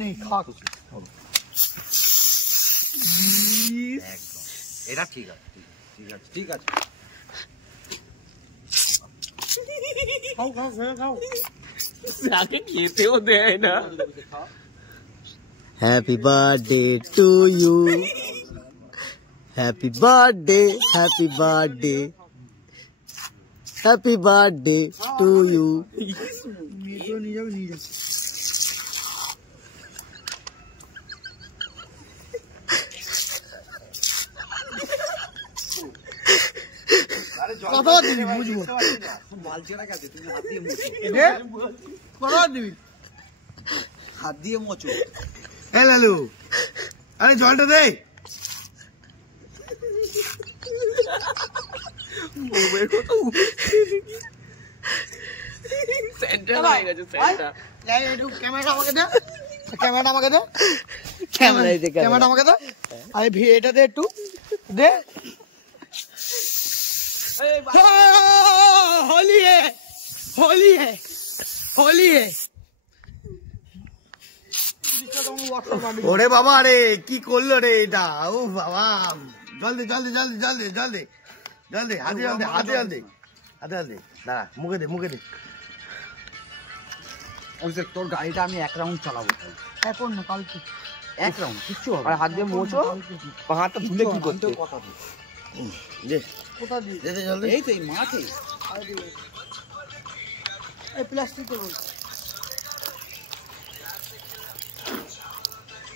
নেই খাক এটা ঠিক আছে ঠিক আছে খাও খাও খাও আগে খেতেও দেয় না। Happy birthday to you, happy birthday, happy birthday, happy birthday to you. নিয়ে যাও কথা দিবি বুঝবো কথা দিবি হাত দিয়ে মোচো। হ্যাঁ লালু, আরে জলটা দে। ক্যামেরাটা আমাকে দে, ক্যামেরাটা আমাকে দে, ক্যামেরাটা আমাকে দে। আরে এটা দে একটু দে। होली है, होली है, होली है। ওরে বাবা রে কি করলো রে এটা, ও বাবা জলদি জলদি জলদি জলদি জলদি জলদি হাতে জলদি হাতে জলদি হাতে জলদি দাঁড়া মুখে দে মুখে দে। তোর গাড়িটা আমি 1 রাউন্ড চালাবো এখন না কালকে 1 রাউন্ড কিচ্ছু হবে আর হাত দিয়ে মোছো, হাতটা ধুলে কি করতে? কথা দে দে কোথা দি দে দে জলদি। এই তো এই মাঠে এই প্লাস্টিকে বল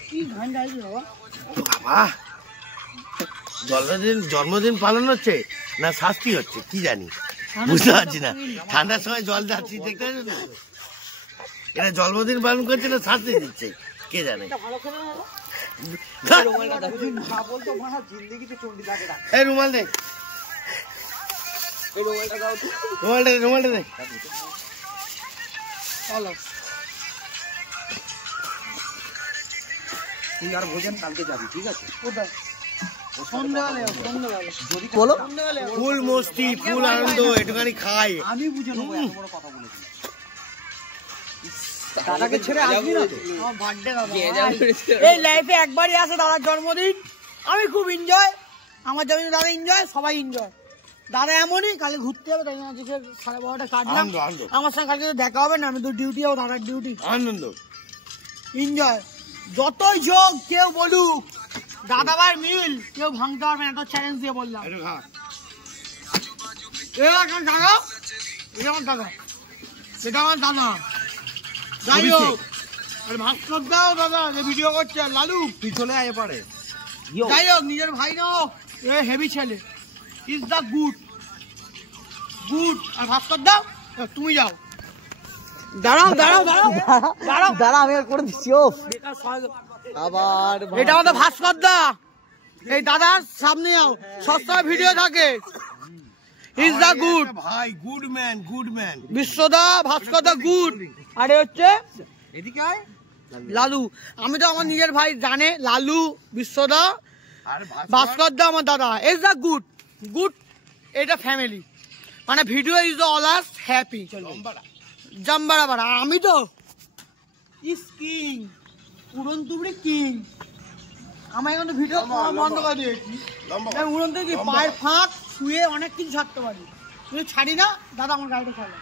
কি ঘান গাইবি বাবা। বাবা জন্মদিন পালন হচ্ছে না শাস্তি হচ্ছে কি জানি বুঝতে পারছি না। ঠান্ডার সময় জল যাচ্ছি দেখতে পাচ্ছি, এটা জন্মদিন পালন করছে না শাস্তি দিচ্ছে কে জানে। এই রুমাল দে, রুমালটা দে, রুমালটা দে। তুই আর ভোজন কালকে যাবি ঠিক আছে? বলো ফুল মস্তি ফুল আনন্দ একটুখানি খাই। আমি বুঝে নেবো, এত বড় কথা বলেছি। দাদাকে ছেড়ে আসবি না তো? এই লাইফে একবারই আসে দাদার জন্মদিন, আমি খুব এনজয়, আমার জন্মদিন দাদা এনজয়, সবাই এনজয়। দাদা এমনই কালকে ঘুরতে যাবে, তাই 12:30 কাটলাম। আমার সঙ্গে কালকে দেখা হবে না, আমি তো ডিউটি যাবো, দাদার ডিউটি। আনন্দ এনজয় যতই যোগ কেউ বলুক, দাদা ভাই মিল কেউ ভাঙতে পারবে না, একটা চ্যালেঞ্জ দিয়ে বললাম। দাদা এটা আমার দাদা, সেটা আমার দাদা। যাই হোক ভাস্কর দাও দাদা যে ভিডিও করছে, লালু পিছনে আয় পারে। যাই হোক নিজের ভাই না হোক, এ হেভি ছেলে, ইজ দ্য গুড গুড। আর ভাস্কর দাও তুমি যাও, দাঁড়াও দাঁড়াও দাঁড়াও দাঁড়াও দাঁড়া আমি করে দিচ্ছি। ও আবার এটা আমাদের ভাস্কর দা, এই দাদার সামনে যাও, সবসময় ভিডিও থাকে। ইজ দ্য গুড ভাই, গুড ম্যান, গুড ম্যান বিশ্বদা, ভাস্কর দা গুড। আরে হচ্ছে এদিকে আয় লালু, আমি তো আমার নিজের ভাই জানে, লালু বিশ্বদা ভাস্কর দা আমার দাদা। ইজ দ্য গুড গুড, এটা ফ্যামিলি মানে ভিডিও ইজ অলওয়েজ হ্যাপি। জাম্বারা বাড়া, আমি তো ইস কিং, উড়ন তুবড়ি কিং। আমার এখন তো ভিডিও বন্ধ করে দিয়েছি, উড়ন তুবড়ি পায়ের ফাঁক শুয়ে অনেক কিছু ছাড়তে পারি, কিন্তু ছাড়ি না। দাদা আমার গাড়িটা চালা।